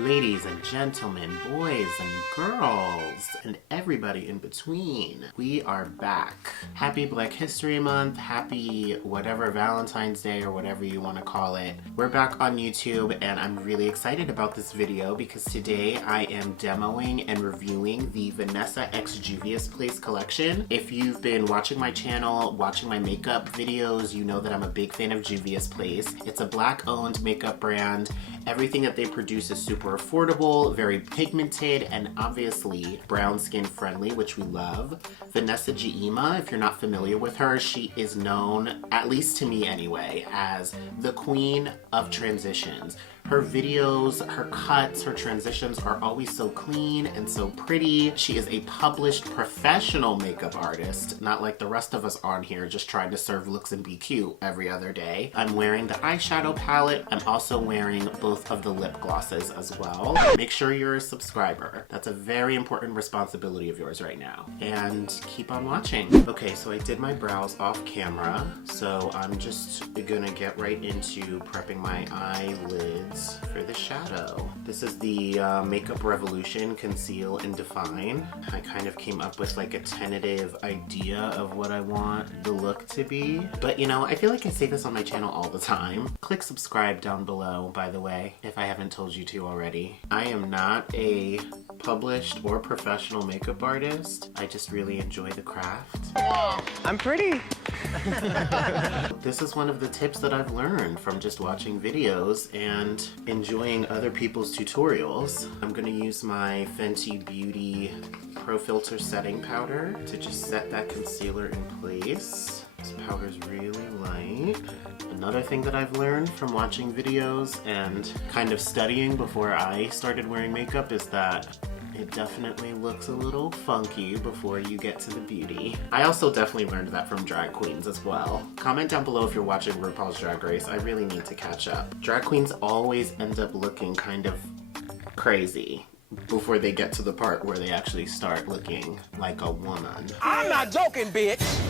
Ladies and gentlemen, boys and girls, and everybody in between, we are back. Happy Black History Month, happy whatever Valentine's Day or whatever you want to call it. We're back on YouTube and I'm really excited about this video because today I am demoing and reviewing the Vanessa x Juvia's Place collection. If you've been watching my channel, watching my makeup videos, you know that I'm a big fan of Juvia's Place. It's a Black-owned makeup brand. Everything that they produce is super affordable, very pigmented, and obviously brown skin friendly, which we love. Vanessa Giima, if you're not familiar with her, she is known, at least to me anyway, as the queen of transitions. Her videos, her cuts, her transitions are always so clean and so pretty. She is a published professional makeup artist, not like the rest of us on here just trying to serve looks and be cute every other day. I'm wearing the eyeshadow palette. I'm also wearing both of the lip glosses as well. Make sure you're a subscriber. That's a very important responsibility of yours right now. And keep on watching. Okay, so I did my brows off camera, so I'm just gonna get right into prepping my eyelids for the shadow. This is the Makeup Revolution Conceal and Define. I kind of came up with like a tentative idea of what I want the look to be. But you know, I feel like I say this on my channel all the time. Click subscribe down below, by the way, if I haven't told you to already. I am not a published or professional makeup artist. I just really enjoy the craft. I'm pretty. This is one of the tips that I've learned from just watching videos and enjoying other people's tutorials. I'm gonna use my Fenty Beauty Pro Filter setting powder to just set that concealer in place. This powder's really light. Another thing that I've learned from watching videos and kind of studying before I started wearing makeup is that it definitely looks a little funky before you get to the beauty. I also definitely learned that from drag queens as well. Comment down below if you're watching RuPaul's Drag Race. I really need to catch up. Drag queens always end up looking kind of crazy before they get to the part where they actually start looking like a woman. I'm not joking, bitch.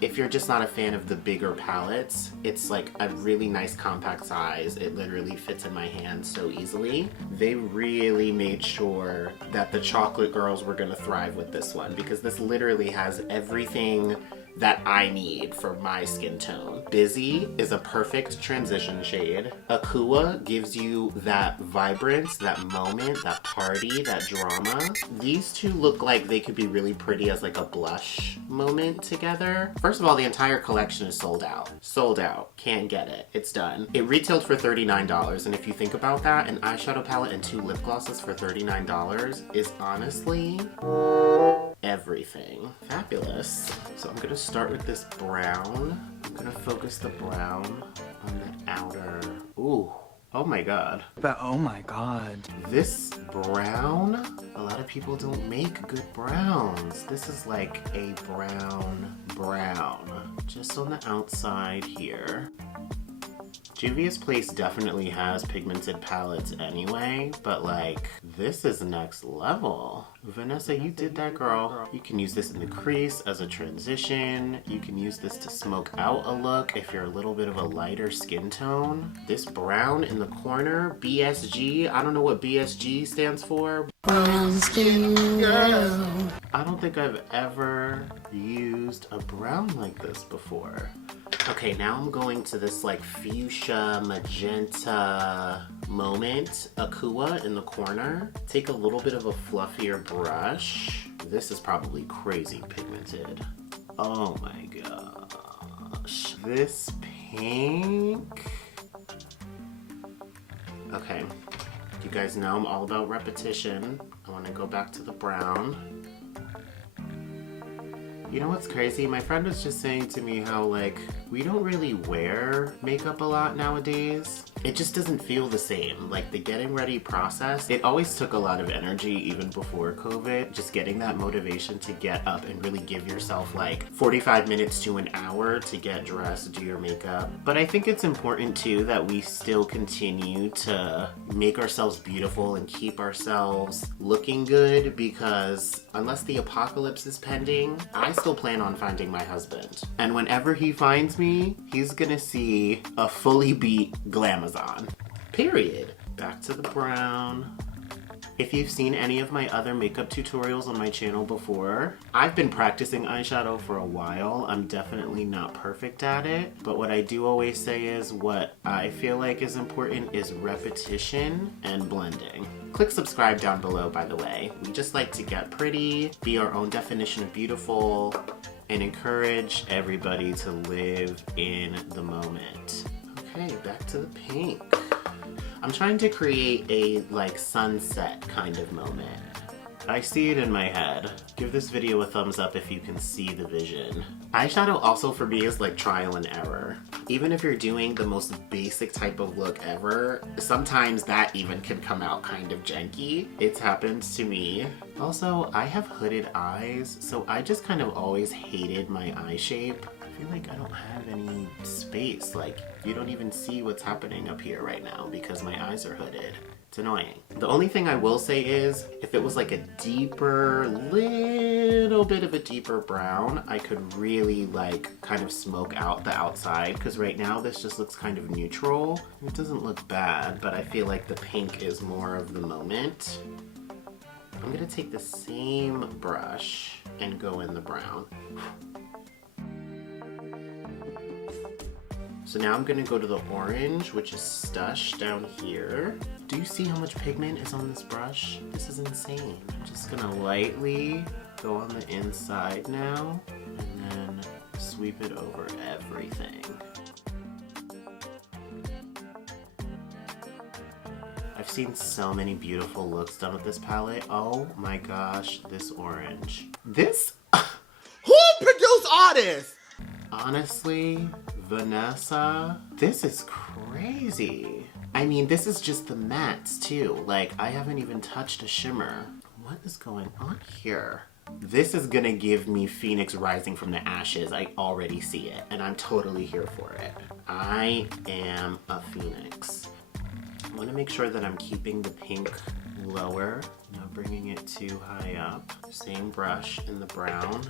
If you're just not a fan of the bigger palettes, it's like a really nice compact size. It literally fits in my hand so easily. They really made sure that the chocolate girls were gonna thrive with this one because this literally has everything that I need for my skin tone. Busy is a perfect transition shade. Akua gives you that vibrance, that moment, that party, that drama. These two look like they could be really pretty as like a blush moment together. First of all, the entire collection is sold out. Sold out. Can't get it. It's done. It retailed for $39, and if you think about that, an eyeshadow palette and 2 lip glosses for $39 is honestly everything. Fabulous. So I'm gonna start with this brown. I'm gonna focus the brown on the outer. Ooh. Oh my god. But oh my god. This brown, a lot of people don't make good browns. This is like a brown. Just on the outside here. Juvia's Place definitely has pigmented palettes anyway, but like, this is next level. Vanessa, you did that, girl. You can use this in the crease as a transition. You can use this to smoke out a look if you're a little bit of a lighter skin tone. This brown in the corner, BSG, I don't know what BSG stands for. Brown skin girl. I don't think I've ever used a brown like this before. Okay, now I'm going to this like fuchsia magenta moment. Akua in the corner. Take a little bit of a fluffier brush. This is probably crazy pigmented. Oh my gosh. This pink. Okay, you guys know I'm all about repetition. I want to go back to the brown. You know what's crazy? My friend was just saying to me how like we don't really wear makeup a lot nowadays. It just doesn't feel the same. Like the getting ready process, it always took a lot of energy even before COVID. Just getting that motivation to get up and really give yourself like 45 minutes to an hour to get dressed, do your makeup. But I think it's important too that we still continue to make ourselves beautiful and keep ourselves looking good because unless the apocalypse is pending, I still plan on finding my husband. And whenever he finds me, he's gonna see a fully beat glamazon. Period. Back to the brown. If you've seen any of my other makeup tutorials on my channel before, I've been practicing eyeshadow for a while. I'm definitely not perfect at it, but what I do always say is what I feel like is important is repetition and blending. Click subscribe down below, by the way. We just like to get pretty, be our own definition of beautiful, and encourage everybody to live in the moment. Okay, back to the pink. I'm trying to create a like sunset kind of moment. I see it in my head. Give this video a thumbs up if you can see the vision. Eyeshadow also for me is like trial and error. Even if you're doing the most basic type of look ever, sometimes that even can come out kind of janky. It's happened to me. Also, I have hooded eyes, so I just kind of always hated my eye shape. I feel like I don't have any space. Like, you don't even see what's happening up here right now because my eyes are hooded. It's annoying. The only thing I will say is, if it was like a deeper, little bit of a deeper brown, I could really like kind of smoke out the outside, because right now this just looks kind of neutral. It doesn't look bad, but I feel like the pink is more of the moment. I'm gonna take the same brush and go in the brown. So now I'm gonna go to the orange, which is Stush down here. Do you see how much pigment is on this brush? This is insane. I'm just gonna lightly go on the inside now, and then sweep it over everything. I've seen so many beautiful looks done with this palette. Oh my gosh, this orange. This, Who produced all this? honestly, Vanessa, this is crazy. I mean, this is just the mattes too. Like, I haven't even touched a shimmer. What is going on here? This is gonna give me Phoenix rising from the ashes. I already see it, and I'm totally here for it. I am a Phoenix. I wanna make sure that I'm keeping the pink lower, not bringing it too high up. Same brush in the brown.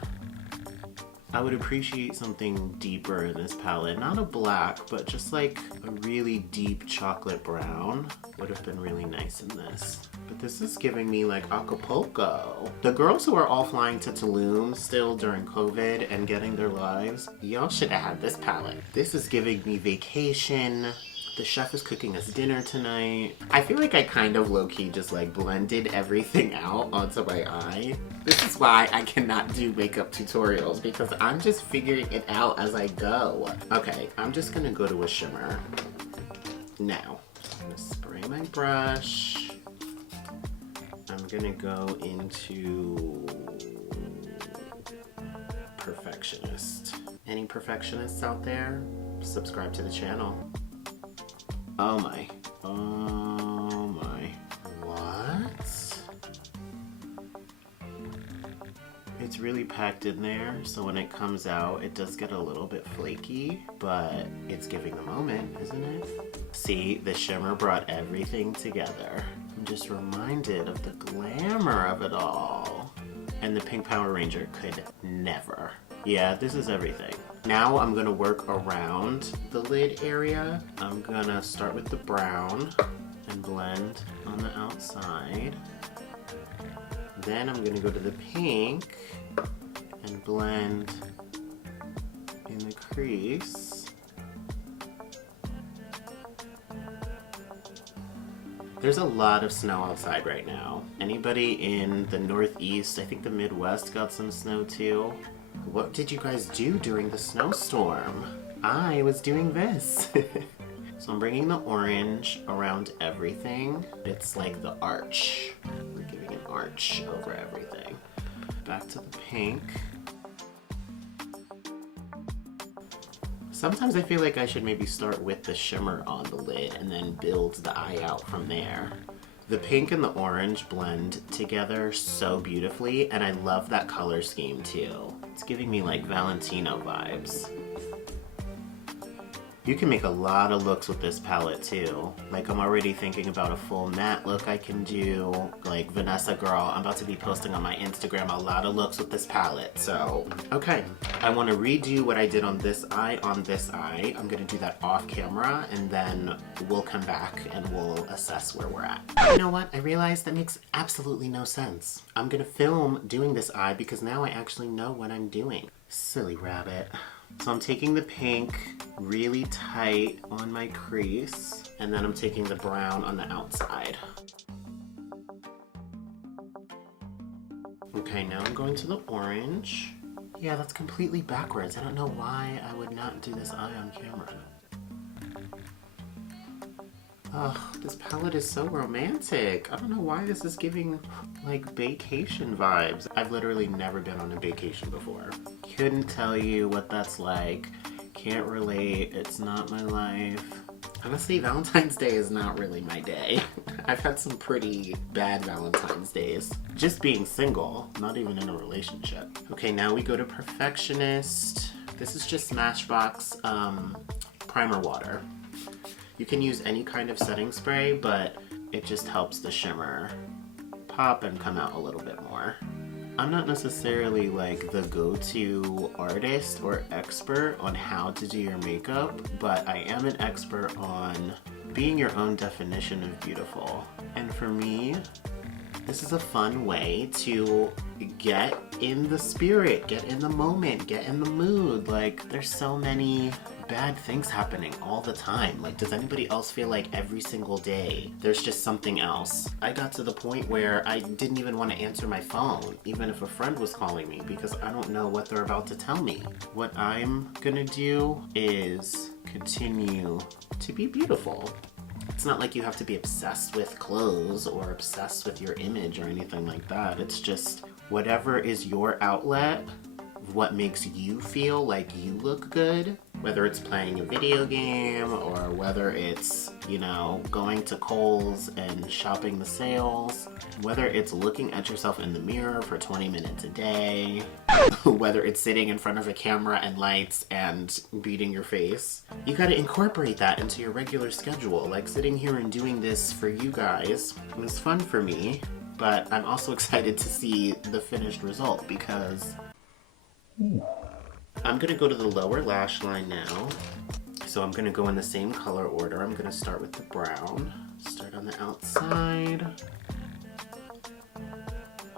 I would appreciate something deeper in this palette. Not a black, but just like a really deep chocolate brown would have been really nice in this. But this is giving me like Acapulco. The girls who are all flying to Tulum still during COVID and getting their lives, y'all should have had this palette. This is giving me vacation. The chef is cooking us dinner tonight. I feel like I kind of low-key just like blended everything out onto my eye. This is why I cannot do makeup tutorials, because I'm just figuring it out as I go. Okay, I'm just gonna go to a shimmer. Now, I'm gonna spray my brush. I'm gonna go into Perfectionist. Any perfectionists out there? Subscribe to the channel. Oh my. Oh my. What? It's really packed in there, so when it comes out, it does get a little bit flaky, but it's giving the moment, isn't it? See, the shimmer brought everything together. I'm just reminded of the glamour of it all. And the pink Power Ranger could never. Yeah, this is everything. Now I'm gonna work around the lid area. I'm gonna start with the brown and blend on the outside. Then I'm gonna go to the pink and blend in the crease. There's a lot of snow outside right now. Anybody in the Northeast, I think the Midwest got some snow too. What did you guys do during the snowstorm? I was doing this. So I'm bringing the orange around everything. It's like the arch. We're giving an arch over everything. Back to the pink. Sometimes I feel like I should maybe start with the shimmer on the lid and then build the eye out from there. The pink and the orange blend together so beautifully, and I love that color scheme too. It's giving me like Valentino vibes. You can make a lot of looks with this palette too. Like I'm already thinking about a full matte look I can do. Like Vanessa girl, I'm about to be posting on my Instagram a lot of looks with this palette. So, okay. I want to redo what I did on this eye on this eye. I'm gonna do that off camera and then we'll come back and we'll assess where we're at. You know what? I realized that makes absolutely no sense. I'm gonna film doing this eye because now I actually know what I'm doing. Silly rabbit. So I'm taking the pink really tight on my crease, and then I'm taking the brown on the outside. Okay, now I'm going to the orange. Yeah, that's completely backwards. I don't know why I would not do this eye on camera. Oh, this palette is so romantic. I don't know why this is giving like vacation vibes. I've literally never been on a vacation before. Couldn't tell you what that's like. Can't relate. It's not my life. Honestly, Valentine's Day is not really my day. I've had some pretty bad Valentine's days. Just being single, not even in a relationship. Okay, now we go to Perfectionist. This is just Smashbox primer water. You can use any kind of setting spray, but it just helps the shimmer pop and come out a little bit more. I'm not necessarily like the go-to artist or expert on how to do your makeup, but I am an expert on being your own definition of beautiful. And for me, this is a fun way to get in the spirit, get in the moment, get in the mood. Like, there's so many bad things happening all the time. Like, does anybody else feel like every single day there's just something else? I got to the point where I didn't even want to answer my phone, even if a friend was calling me, because I don't know what they're about to tell me. What I'm gonna do is continue to be beautiful. It's not like you have to be obsessed with clothes or obsessed with your image or anything like that. It's just whatever is your outlet, what makes you feel like you look good, whether it's playing a video game or whether it's, you know, going to Kohl's and shopping the sales, whether it's looking at yourself in the mirror for 20 minutes a day, whether it's sitting in front of a camera and lights and beating your face. You gotta incorporate that into your regular schedule. Like sitting here and doing this for you guys was fun for me, but I'm also excited to see the finished result because I'm gonna go to the lower lash line now. So I'm gonna go in the same color order. I'm gonna start with the brown. Start on the outside.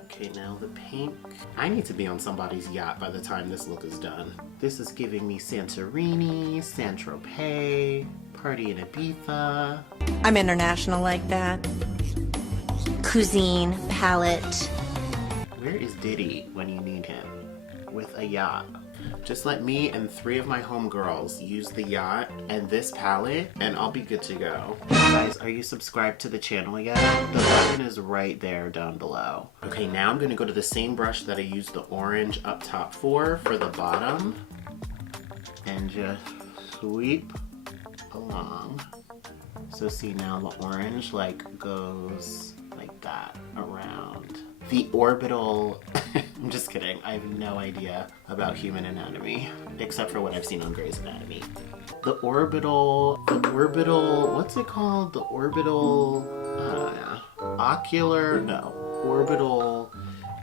Okay, now the pink. I need to be on somebody's yacht by the time this look is done. This is giving me Santorini, Saint-Tropez, party in Ibiza. I'm international like that. Cuisine, palette. Where is Diddy when you need him? With a yacht. Just let me and 3 of my homegirls use the yacht and this palette and I'll be good to go. Guys, are you subscribed to the channel yet? The button is right there down below. Okay, now I'm gonna go to the same brush that I used the orange up top for the bottom and just sweep along. So see now the orange like goes like that around. The orbital, I'm just kidding, I have no idea about human anatomy, except for what I've seen on Grey's Anatomy. The orbital, what's it called? The orbital, orbital,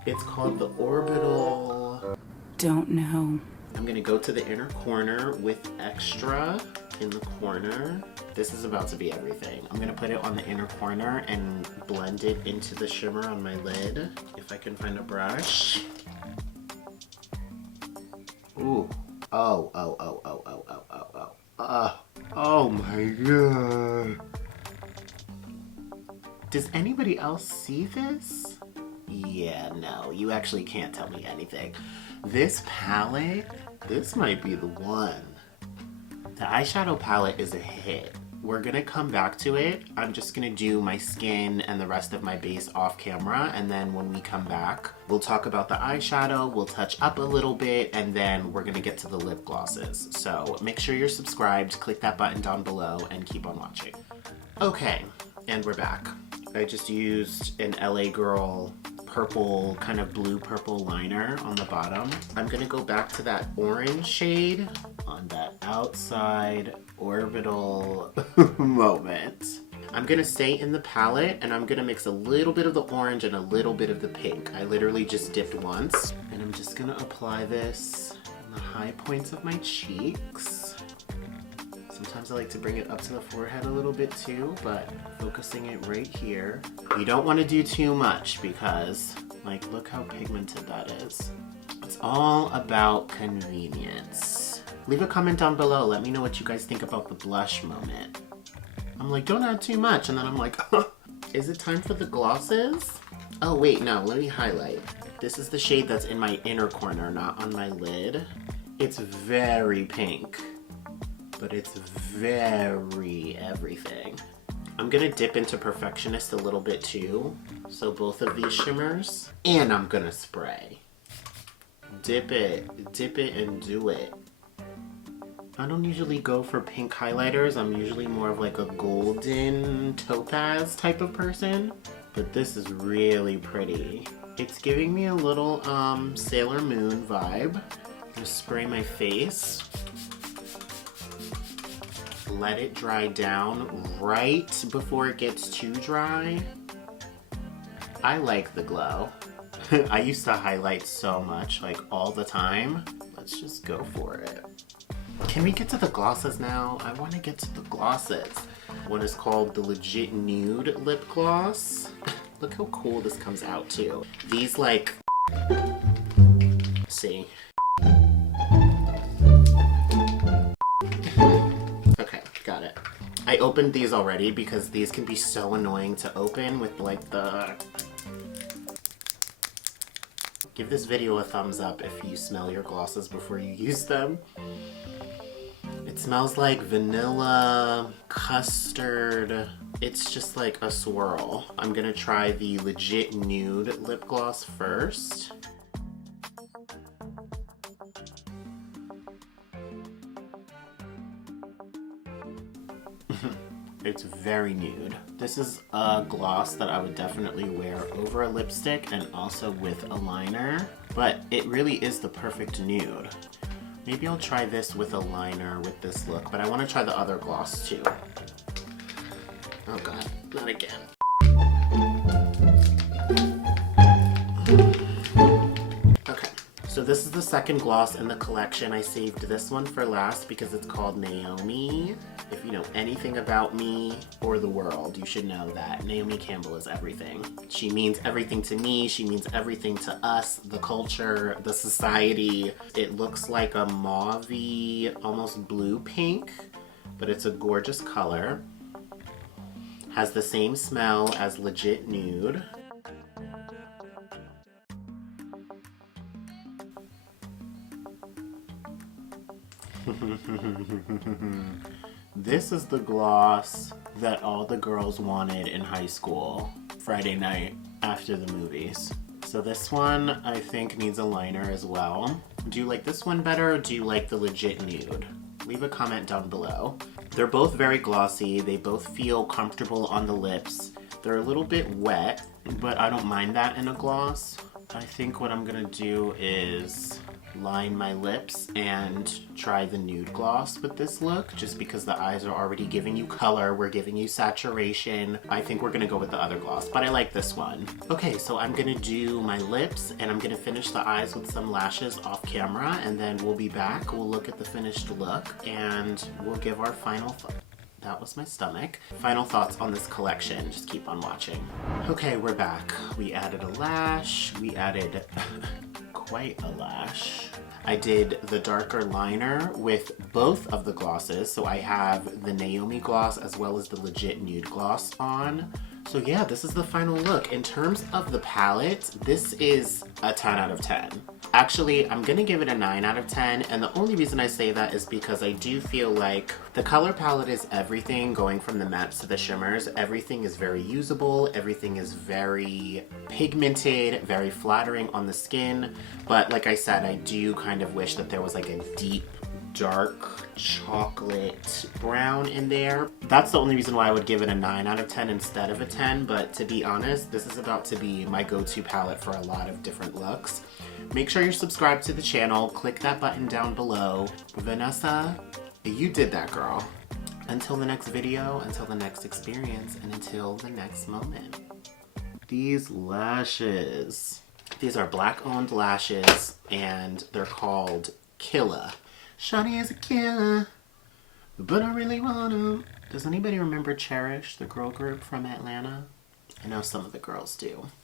it's called the orbital. Don't know. I'm gonna go to the inner corner with extra in the corner. This is about to be everything. I'm gonna put it on the inner corner and blend it into the shimmer on my lid. If I can find a brush. Ooh. Oh my god. Does anybody else see this? Yeah, no, you actually can't tell me anything. This palette, this might be the one. The eyeshadow palette is a hit. We're gonna come back to it. I'm just gonna do my skin and the rest of my base off camera, and then when we come back, we'll talk about the eyeshadow, we'll touch up a little bit, and then we're gonna get to the lip glosses. So make sure you're subscribed, click that button down below, and keep on watching. Okay, and we're back. I just used an LA Girl purple, kind of blue purple liner on the bottom. I'm gonna go back to that orange shade on that outside orbital moment. I'm gonna stay in the palette and I'm gonna mix a little bit of the orange and a little bit of the pink. I literally just dipped once. And I'm just gonna apply this on the high points of my cheeks. Sometimes I like to bring it up to the forehead a little bit too, but focusing it right here. You don't wanna do too much because, like, look how pigmented that is. It's all about convenience. Leave a comment down below. Let me know what you guys think about the blush moment. I'm like, don't add too much. And then I'm like, is it time for the glosses? Oh wait, no, let me highlight. This is the shade that's in my inner corner, not on my lid. It's very pink, but it's very everything. I'm gonna dip into Perfectionist a little bit too. So both of these shimmers, and I'm gonna spray. Dip it and do it. I don't usually go for pink highlighters. I'm usually more of like a golden topaz type of person, but this is really pretty. It's giving me a little Sailor Moon vibe. Just spray my face. Let it dry down right before it gets too dry. I like the glow. I used to highlight so much, like all the time. Let's just go for it. Can we get to the glosses now? I want to get to the glosses. One is called the Legit Nude Lip Gloss. Look how cool this comes out too. These like, see. Okay, got it. I opened these already because these can be so annoying to open with like the... Give this video a thumbs up if you smell your glosses before you use them. It smells like vanilla, custard. It's just like a swirl. I'm gonna try the Legit Nude lip gloss first. It's very nude. This is a gloss that I would definitely wear over a lipstick and also with a liner, but it really is the perfect nude. Maybe I'll try this with a liner with this look, but I want to try the other gloss too. Oh god, not again. Okay, so this is the second gloss in the collection. I saved this one for last because it's called Naomi. If you know anything about me or the world, you should know that Naomi Campbell is everything. She means everything to me. She means everything to us, the culture, the society. It looks like a mauve-y, almost blue pink, but it's a gorgeous color. Has the same smell as Legit Nude. This is the gloss that all the girls wanted in high school, Friday night after the movies. So this one I think needs a liner as well. Do you like this one better or do you like the Legit Nude? Leave a comment down below. They're both very glossy. They both feel comfortable on the lips. They're a little bit wet, but I don't mind that in a gloss. I think what I'm gonna do is line my lips and try the nude gloss with this look, just because the eyes are already giving you color, we're giving you saturation. I think we're gonna go with the other gloss, but I like this one. Okay, so I'm gonna do my lips and I'm gonna finish the eyes with some lashes off camera, and then we'll be back. We'll look at the finished look and we'll give our final that was my stomach. Final thoughts on this collection. Just keep on watching. Okay, we're back. We added a lash. We added quite a lash. I did the darker liner with both of the glosses. So I have the Naomi gloss as well as the Legit Nude gloss on. So yeah, this is the final look. In terms of the palette, this is a 10 out of 10. Actually, I'm gonna give it a 9 out of 10, and the only reason I say that is because I do feel like the color palette is everything, going from the mattes to the shimmers. Everything is very usable, everything is very pigmented, very flattering on the skin, but like I said, I do kind of wish that there was like a deep dark chocolate brown in there. That's the only reason why I would give it a 9 out of 10 instead of a 10, but to be honest, this is about to be my go-to palette for a lot of different looks. Make sure you're subscribed to the channel, click that button down below. Vanessa, you did that, girl. Until the next video, until the next experience, and until the next moment. These lashes. These are black-owned lashes, and they're called Killa. Shawty is a killer, but I really wanna. Does anybody remember Cherish, the girl group from Atlanta? I know some of the girls do.